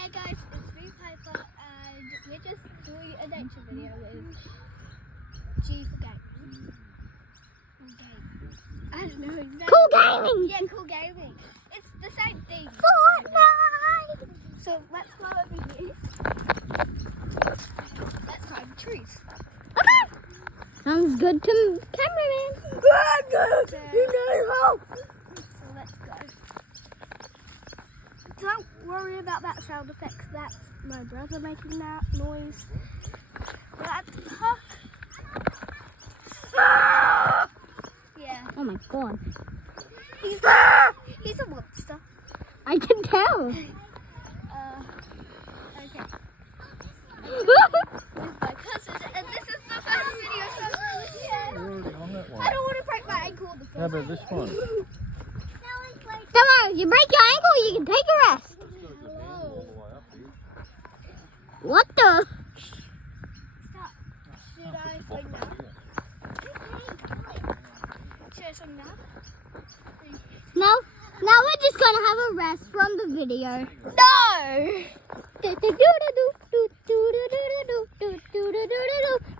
Hey guys, it's me Piper and we're just doing a nature video with G for Gaming. I don't know exactly. Cool Gaming! Yeah, Cool Gaming. It's the same thing. Fortnite! So let's climb over here. Let's climb trees. Okay! Sounds good to cameraman. You need help! So let's go. Don't worry about that sound effect. That's my brother making that noise. We're at the park. Yeah. Oh my god. He's a monster. I can tell. Okay. With my cousins, and this is the first video, so yeah. You're already on that one. I don't want to break my ankle on the How first about this one? Come on, you break your ankle, you can take a rest. What the? Stop. Should I swing now? Should I swing now? No, now we're just gonna have a rest from the video. No!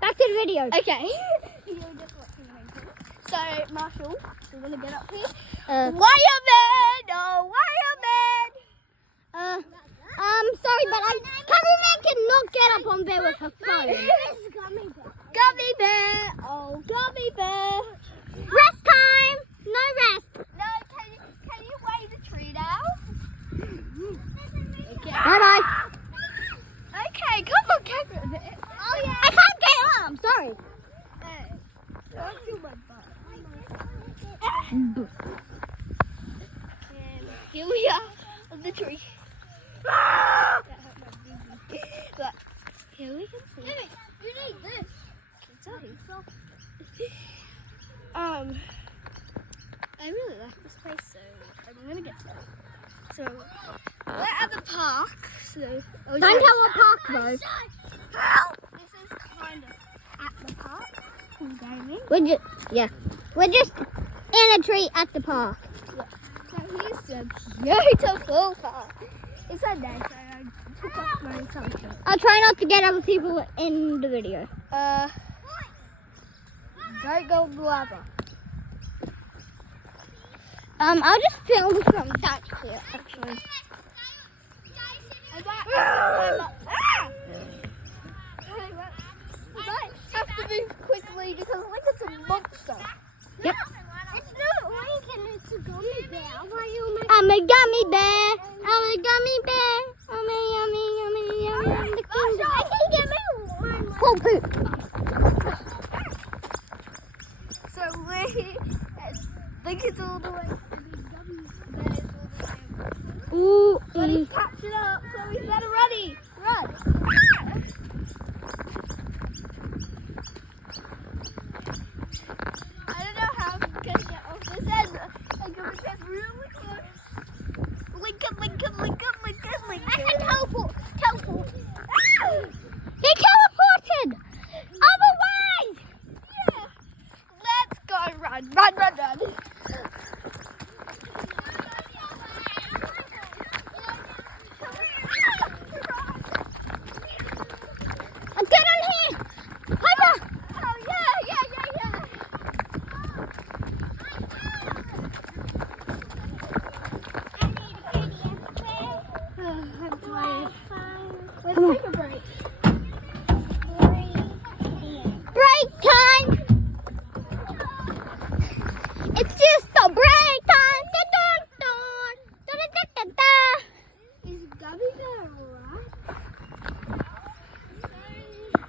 Back to the video. Okay. So, Marshall, we're gonna get up here. Wireman! Oh, wireman! Sorry, but cameraman cannot get up on there with her phone. Gummy bear! Oh, gummy bear! Rest time! No rest. No, can you weigh the tree now? Okay. Bye-bye. Okay, come on, cameraman. Oh, yeah. I can't get up. I'm sorry. Hey, don't feel my butt. And here we are on the tree. But here we can see. You need this. I really like this place, so I'm gonna get there. So we're at the park. So Don't tell what park though. this is kind of at the park. Cool Gaming. We're just in a tree at the park. So here's the beautiful park. It's a nice. I took off my sunshine. I'll try not to get other people in the video. Don't go in the lava. I'll just film from that here actually. We might have to move quickly because look, it's a monster. Yep. It's not Lincoln, it's a gummy bear. I'm a gummy bear. I'm a gummy bear. Yummy, yummy, yummy, yummy. I'm the king. I can get me one. Cool poop. So I think it's all the way. The gummy bear is all the way. Ooh. But he's catching up, so he's better ready. Run. I don't know how I'm going to get off this end. I'm going to get really close. Lincoln. I can teleport. He teleported. Other way. Yeah. Let's go. Run. Get on here. Piper. Oh, yeah. I'm tired. Let's Come on. take a break. Break time. It's just a break time. Is Gummy Bear alright?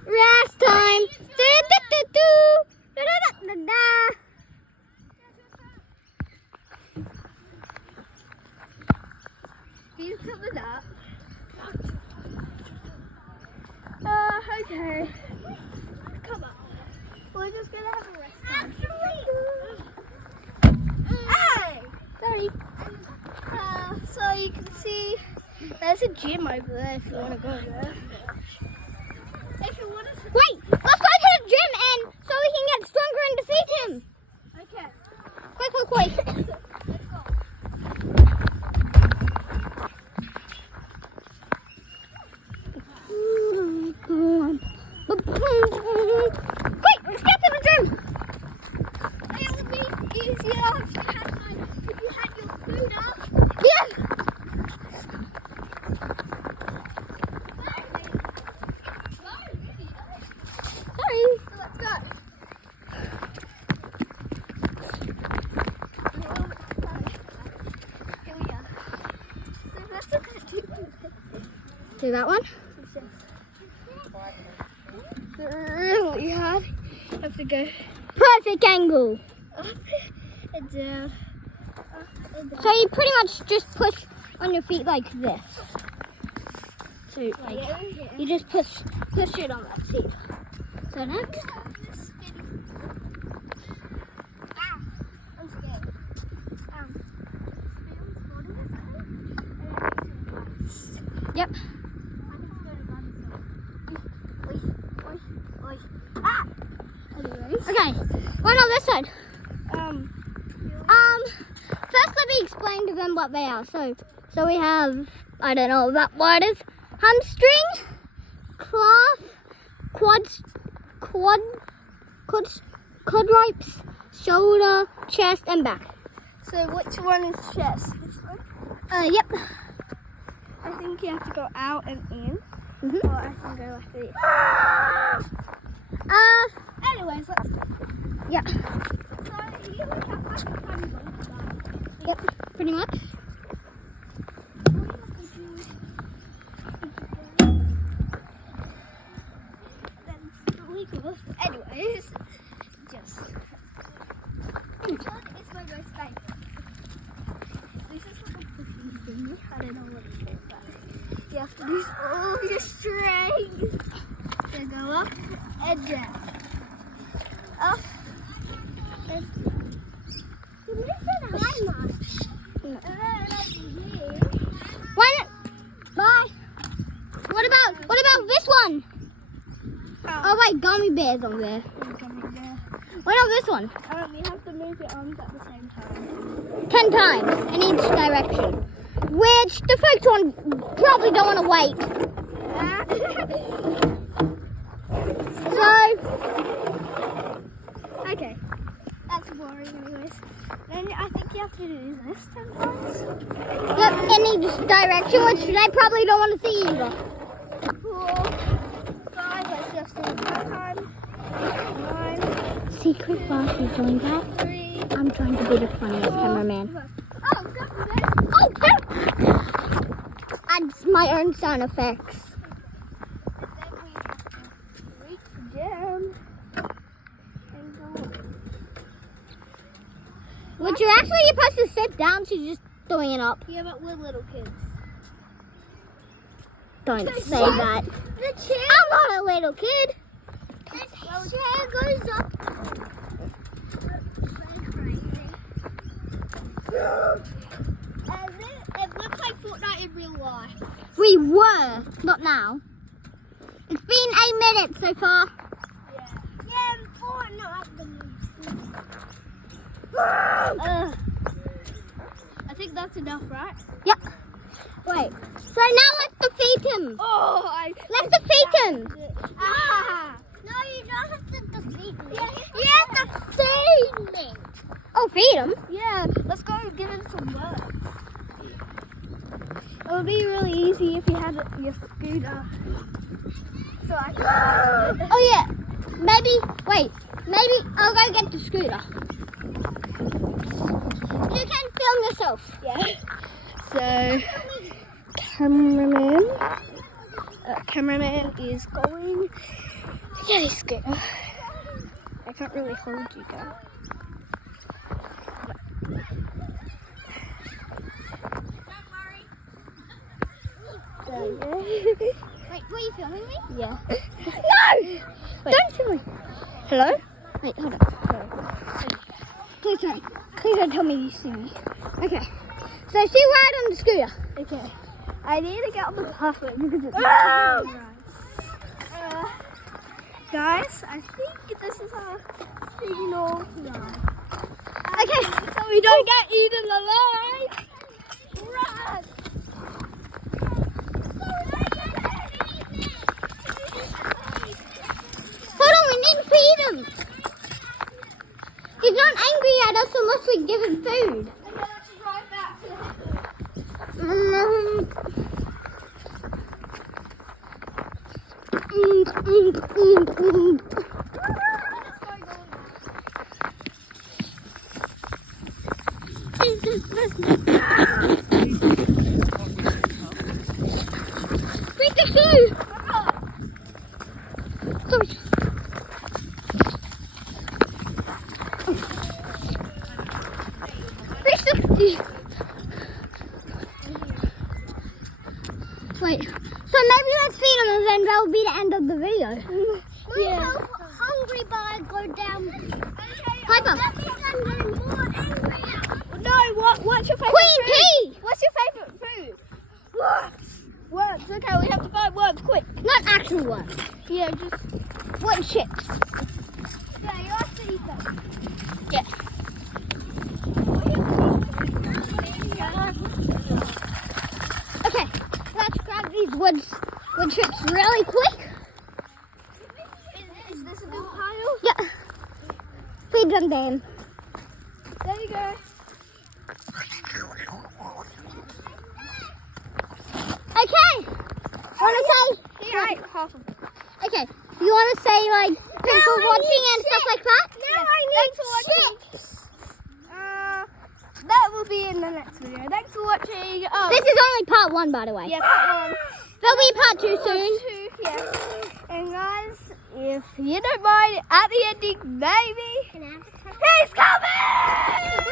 Rest time. He's coming up. Okay. Come on. We're just gonna have a rest time. Hey! Sorry. So you can see there's a gym over there if you want to go there. If you want to. Wait, let's go to the gym and so we can get stronger and defeat him. Okay. Quick. Let's go. Sorry. So let's go. Here we are. So that's a good Do that one. really hard. Have to go Perfect angle. up and down. Up and down. So you pretty much just push on your feet like this. So like you just push it on that seat. So next. I'm scared. Yep. Anyways, Okay. One on this side. um, First let me explain to them what they are. So we have, I don't know what word is. Hamstring, calf, quadripes, shoulder, chest, and back. so which one is chest? This one? Yep. I think you have to go out and in, Mhm. or I can go like this. Anyways, let's go. Yeah. So you have like a tiny one. Yep. Pretty much. Anyways, just which one is my most favorite? This is like a pushing thingy. I don't know what it is, but you have to use all your strength to go up and down. Up and One. Bye. What about this one? Oh wait, gummy bears on there. What about this one? You have to move your arms at the same time. 10 times in each direction. Which the first one probably don't want to wait. So, Okay, that's boring anyways. Then I think you have to do this 10 times. yep, in each direction, which they probably don't want to see either. 4, 5, let's just do it 5 times. 9, Secret boss is doing that. 3, I'm trying to be the funniest cameraman. 5. Oh, stop this. Oh, adds my own sound effects. And then we have to reach down and go up. Which you're actually supposed to sit down, so you're just throwing it up. Yeah, but we're little kids. Don't The say chair- that. The chair, I'm not a little kid. the chair goes up. And we're playing Fortnite in real life. We were, not now. It's been 8 minutes so far. Yeah, Fortnite. I think that's enough, right? Yep. Wait. So now let's defeat him. Oh, Let's defeat him. Ah! No, you don't have to defeat me. You have to feed me. Oh, feed him? Yeah, let's go and give him some work. It would be really easy if you had your scooter. So I can. Oh yeah. Maybe I'll go get the scooter. You can film yourself. Yeah. So, cameraman is going to get his scooter. I can't really hold you guys. There you go. Wait, were you filming me? Yeah. No! Don't film me. Hello? Wait, hold on. Please don't tell me you see me. Okay. So she ride on the scooter. Okay. I need to get on the pathway because it's guys, I think this is our signal run. Okay. So we don't get eaten alive. Run! Hold on, we need to feed him. He's not angry at us unless we give him food. And then let's ride back to Where's the shoe? Sorry. Where's the... Wait. So maybe let's feed them and then that'll be the end of the video. Yeah. I'm hungry, but I go down. Piper. That means I'm getting more angry. No, what's your favourite Queen food? pea. What's your favourite food? Worms. Worms. Okay, we have to find worms quick. Not actual one. Yeah, just... What chips? Yeah, you have to eat them. Yeah. Okay, let's grab these wood chips really quick. Is this a good pile? Yeah. Feed them then. There you go. Okay. Wanna say? Here, I ate half of them. Okay. You wanna say like thanks for watching and stuff like that? Now I need chips. That will be in the next video. Thanks for watching. This is only part 1, by the way. Yeah, part 1. There'll be part 2 Part soon. 2, yeah. And guys, if you don't mind, at the ending, maybe he's coming!